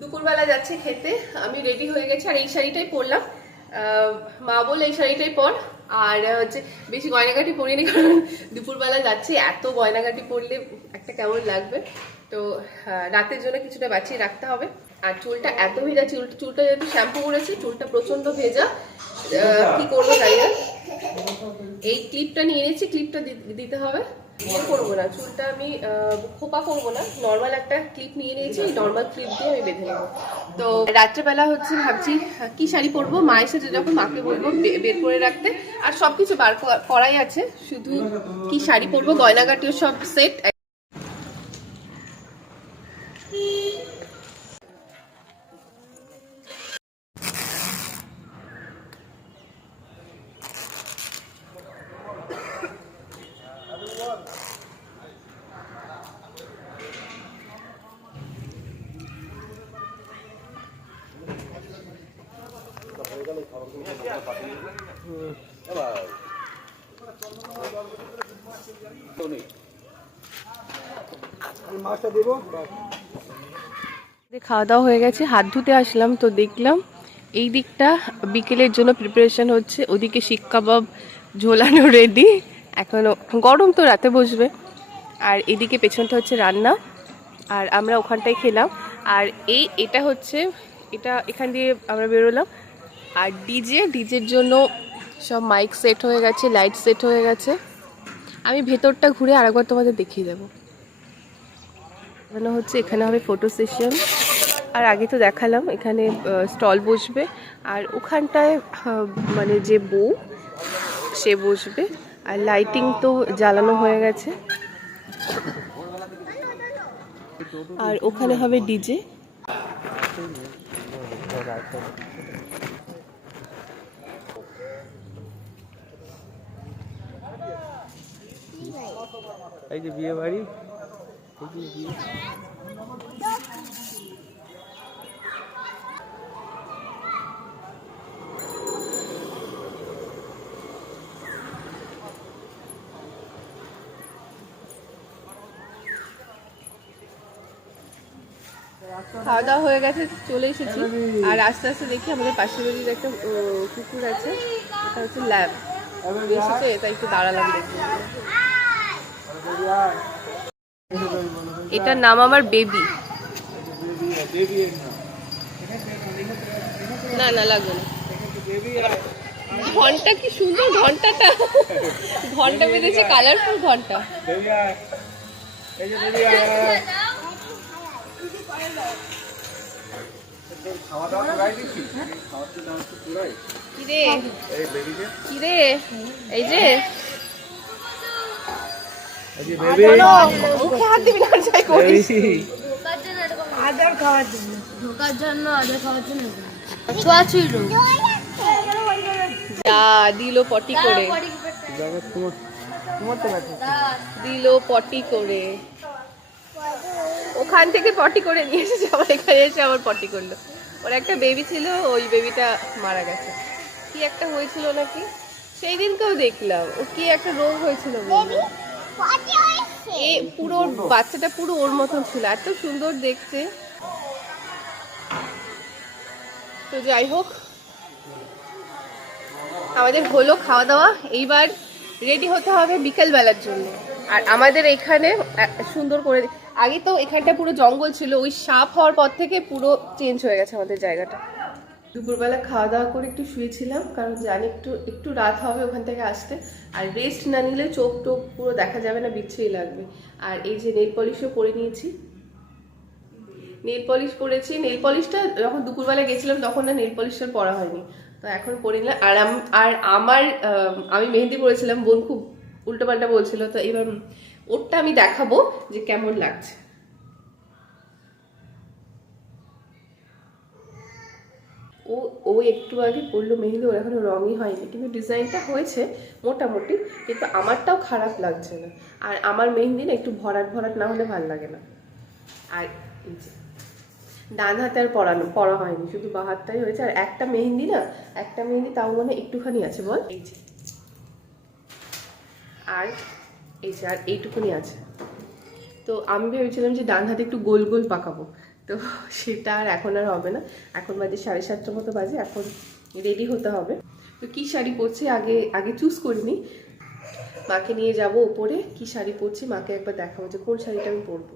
দুপুরবেলা যাচ্ছে খেতে, আমি রেডি হয়ে গেছি আর এই শাড়িটাই পরলাম। মা বললে এই শাড়িটাই পর, আর হচ্ছে বেশি গয়নাগাটি পরিনি কারণ দুপুরবেলা যাচ্ছি, এত গয়নাগাটি পরলে একটা কেমন লাগবে। তো রাতের জন্য কিছুটা বাঁচিয়ে রাখতে হবে। আর চুলটা এত ভেজা, চুলটা যেহেতু শ্যাম্পু করেছি, চুলটা প্রচন্ড ভেজা, কি করবো জানি না। এই ক্লিপটা নিয়ে নিয়েছি, ক্লিপটা দিতে হবে। ইয়ে করবো না, চুলটা আমি খোপা করবো না, নর্মাল একটা ক্লিপ নিয়ে নিয়েছি, নর্মাল ক্লিপ দিয়ে আমি বেঁধে নেবো। তো রাত্রেবেলা হচ্ছে ভাবছি কি শাড়ি পরবো, মা এসেছে যখন মাকে বলবো বের করে রাখতে। আর সবকিছু বার করাই আছে, শুধু কি শাড়ি পরবো, গয়নাগাটিও সব সেট। খাওয়া দাওয়া হয়ে গেছে, হাত ধুতে আসলাম তো দেখলাম এই দিকটা বিকেলের জন্য প্রিপারেশন হচ্ছে, ওদিকে শিক কাবাব ঝোলানো রেডি, এখনো গরম তো রাতে বসবে। আর এদিকে পেছনটা হচ্ছে রান্না, আর আমরা ওখানটায় খেলাম। আর এটা হচ্ছে, এটা এখান দিয়ে আমরা বেরোলাম। আর ডিজের জন্য সব মাইক সেট হয়ে গেছে, লাইট সেট হয়ে গেছে। আমি ভেতরটা ঘুরে আরেকবার তোমাদের দেখিয়ে দেবো। এখানে হচ্ছে, এখানে হবে ফটো সেশন। আর আগে তো দেখালাম এখানে স্টল বসবে, আর ওখানটায় মানে যে বউ সে বসবে। আর লাইটিং তো জ্বালানো হয়ে গেছে, আর ওখানে হবে ডিজে। এই যে বিয়ে বাড়ি, খাওয়া দাওয়া হয়ে গেছে, চলে এসেছি। আর আস্তে আস্তে দেখি আমাদের পাশের বাড়ির একটা কুকুর আছে, এটা হচ্ছে ল্যাব, এসেছে, তাই একটু দাঁড়ালাম দেখি। এটার নাম আমার বেবি। না না লাগবে না। ঘন্টা কি সুন্দর, ঘন্টাটা ঘন্টা বেঁধেছে, কালারফুল ঘন্টা। কিরে এই যে মুখে হাত দিবি না, যাই করিস। আদার খাওয়ার জন্য, ঢোকার জন্য, আদার খাওয়ার জন্য ছোঁয়াছুঁই রোগ। যা দিল পটি করে, দিল পটি করে, ওখান থেকে পটি করে নিয়ে এসেছে, আবার এখানে এসে আবার পটি করলো। ওর একটা বেবি ছিল, ওই বেবিটা মারা গেছে, কি একটা হয়েছিল নাকি, সেই দিনকেও দেখলাম ও কি একটা রোগ হয়েছিল। এ পুরো বাচ্চাটা পুরো ওর মতন ছিল, এত সুন্দর দেখতে। তো যাই হোক, আমাদের হলো খাওয়া দাওয়া, এইবার রেডি হতে হবে বিকেল বেলার জন্য। আর আমাদের এখানে সুন্দর করে, আগে তো এখানটা পুরো জঙ্গল ছিল, ওই সাপ হওয়ার পর থেকে পুরো চেঞ্জ হয়ে গেছে আমাদের জায়গাটা। দুপুরবেলা খাওয়া দাওয়া করে একটু শুয়েছিলাম, কারণ জানি একটু রাত হবে ওখান থেকে আসতে, আর রেস্ট না নিলে চোখ টোক পুরো দেখা যাবে না, বিচ্ছিরি লাগবে। আর এই যে নেল পলিশও পরে নিয়েছি, নেল পলিশ পরেছি। নেল পলিশটা যখন দুপুরবেলা গেছিলাম তখন না নেল পলিশটা পরা হয়নি, তো এখন পরে নিলাম। আর আমি মেহেন্দি পরেছিলাম, বোন খুব উল্টোপাল্টা বলছিল, তো এবার ওরটা আমি দেখাবো যে কেমন লাগছে। ও একটু আগে পরলো মেহেন্দি, ওর এখনো রঙই হয়নি, কিন্তু ডিজাইনটা হয়েছে মোটামুটি, কিন্তু আমারটাও খারাপ লাগছে না। আর আমার মেহেন্দি না একটু ভরাট ভরাট না হলে ভালো লাগে না। আর এই যে ডান হাতে আর পরা হয়নি, শুধু বাঁ হাতটাই হয়েছে। আর একটা মেহেন্দি তাও মানে একটুখানি আছে, বল, এই যে, আর এই যে, আর এইটুকুনি আছে। তো আমি ভেবেছিলাম যে ডান হাতে একটু গোল গোল পাকাবো, তো সেটা আর এখন আর হবে না। এখন বাজে 7:30 মতো বাজে, এখন রেডি হতে হবে। তো কী শাড়ি পরছি আগে আগে চুজ করিনি, মাকে নিয়ে যাব ওপরে, কি শাড়ি পরছি মাকে একবার দেখাবো যে কোন শাড়িটা আমি পরবো।